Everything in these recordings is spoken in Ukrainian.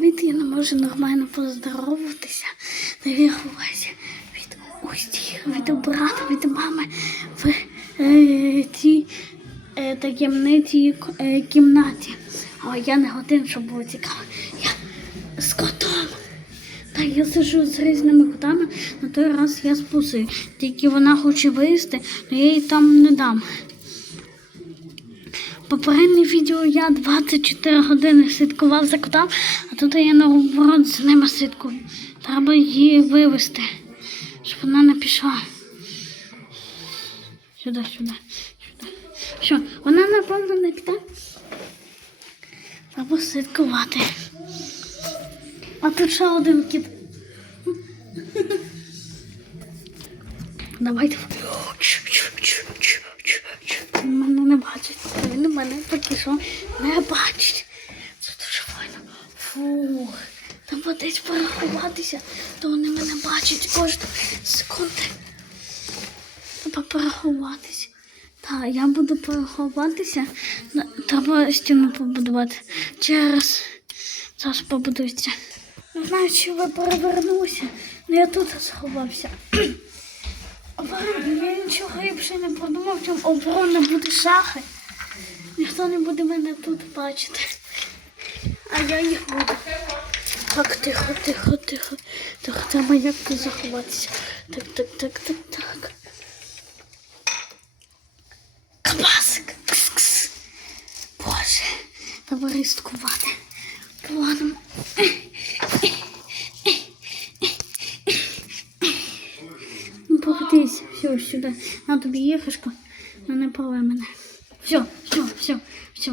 Розумієте, я не можу нормально поздороватися. Та я від усіх, від брата, від мами в е, тій е, таємничій е, кімнаті. А я не годин, щоб було цікаво. Я з котом. Та я сижу з різними котами, на той раз я спуси. Тільки вона хоче виїсти, то я їй там не дам. Попереднє відео я 24 години слідкував за котом, а тут я наоборот з ними слідкую. Треба її вивезти, щоб вона не пішла. Сюди, сюди, сюди. Що, вона напевно не піде? Треба слідкувати. А тут ще один кіт. Давайте. Він мене не бачить. Він мене поки що не бачить. Це дуже файно. Фух. Треба десь порахуватися, то вони мене бачать кожну секунду. Треба порахуватися. Так, я буду порахуватися. Треба стіну побудувати. Через зараз побудується. Не знаю, чи ви перевернулися, але я тут сховався. Я нічого гірше не подумав, чим оборона буде шахи. Ніхто не буде мене тут бачити. А я їх буду. Так, тихо, тихо, тихо. Так, треба якось заховатися. Так, так, так, так, так. Кабасик. Кс-кс. Боже, треба ризикувати. Планом. Ну, все, сюди. На тобі єхашку, ну не пали мене. Все, все, все, все.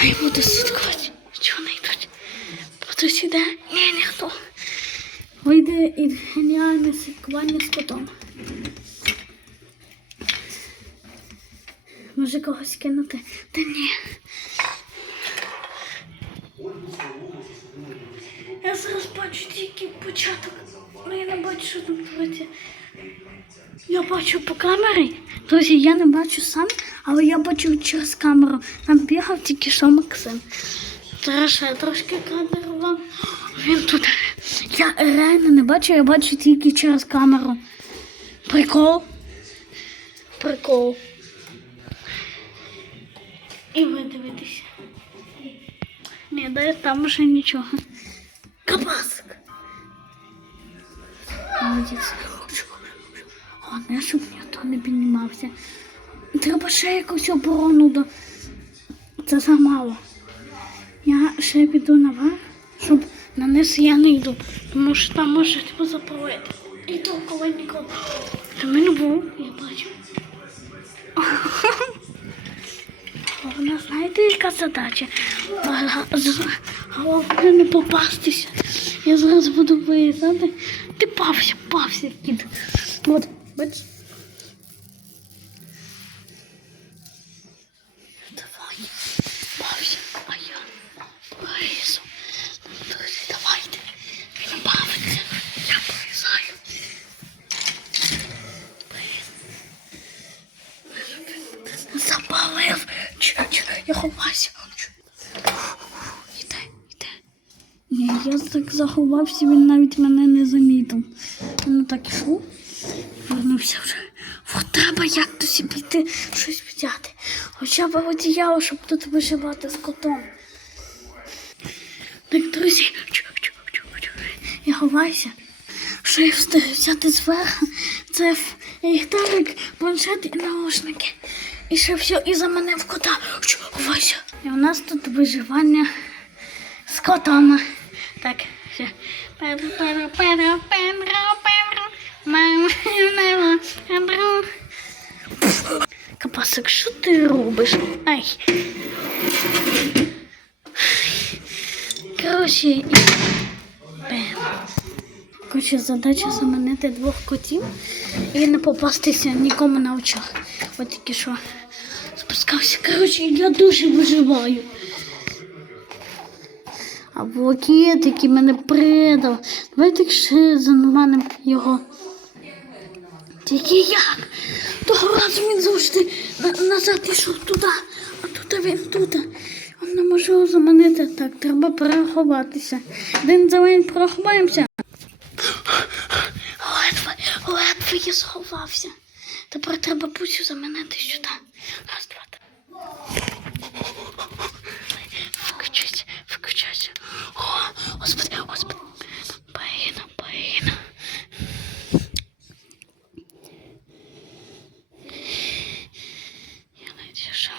А я буду слідкувати. Чого не йдуть? Хтось іде? Ні, ніхто. Вийде і геніальне слідкування з котом. Може когось кинути? Та ні. Я зараз бачу тільки початок. але я не бачу, що там твориться. Я бачу по камері. Друзі, я не бачу сам, але я бачу через камеру. Там бігав тільки що Максим. Ще трошки камеру вам. Він тут. Я реально не бачу, я бачу тільки через камеру. Прикол. Прикол. І ви дивитеся. Ні, да, там вже нічого. Кабасик. Молодець. Головне, щоб ніхто не піднімався. Треба ще якусь оборону до. Це замало. Я ще піду наверх, щоб на низ я не йду, тому що там може тебе запалити. І то коли ніколи. Там він був, я бачу. Головне, знаєте, яка задача? Головне не попастися. Я зараз буду виїжджати. Ти пався, пався, кіт. От, бач. Давай, пався, а я вилізу. Друзі, давайте. Він бавиться. Я вилізаю. Запалив. Чу, чу, я ховаюся. Чу. Іде, іде. Ні, я так заховався, він навіть мене не замітив. Він так ішов, вернувся вже. От треба як то собі піти щось взяти. Хоча б одіяло, щоб тут виживати з котом. Так, друзі, чу, чу, чу, чу. я ховаюся. Що я встиг взяти зверху? Це ліхтарик, планшет і наушники. І ще все, і за мене в кота. Ховайся. І у нас тут виживання з котами. Так, все. Капасик, що ти робиш? Ай. Коротше. Коротше, задача заманити двох котів і не попастися нікому на очах. От тільки що спускався. Коротше, я дуже виживаю. А блокіт, який мене предав. Давайте ще заманимо його. Тільки як? Того разу він завжди назад пішов туди, а тут він тут. Він не може його заманити. Так, треба переховатися. Один за мене переховаємося. Ледве, ледве я сховався. Тепер треба пусю заманити сюди. Раз, два, Господи. Паїну, паїну. Я надію, що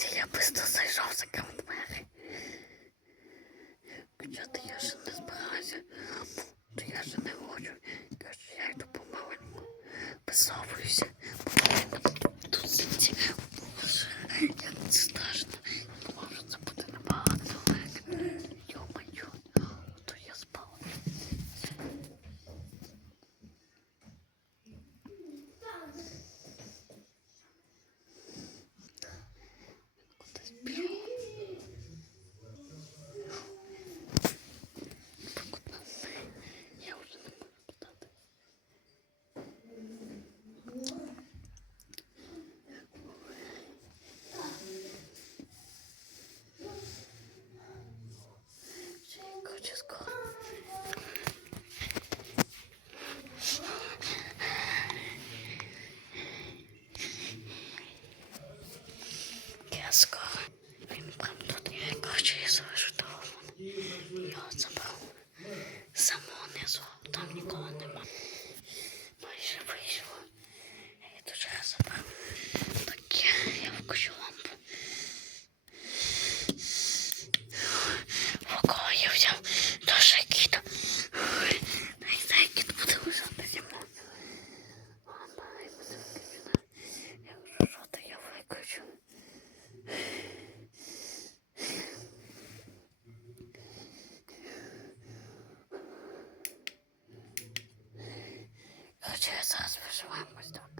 Друзі, я просто зайшов за коментарі. Хоча то я ще не збираюся, то я ще не хочу. Коротше, зараз виживаємось добре.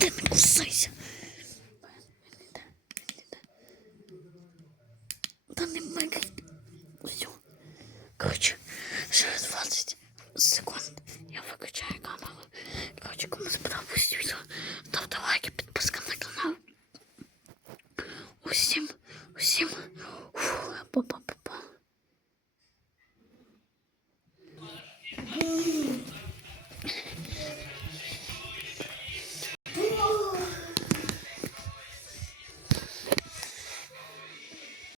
你给我塞一下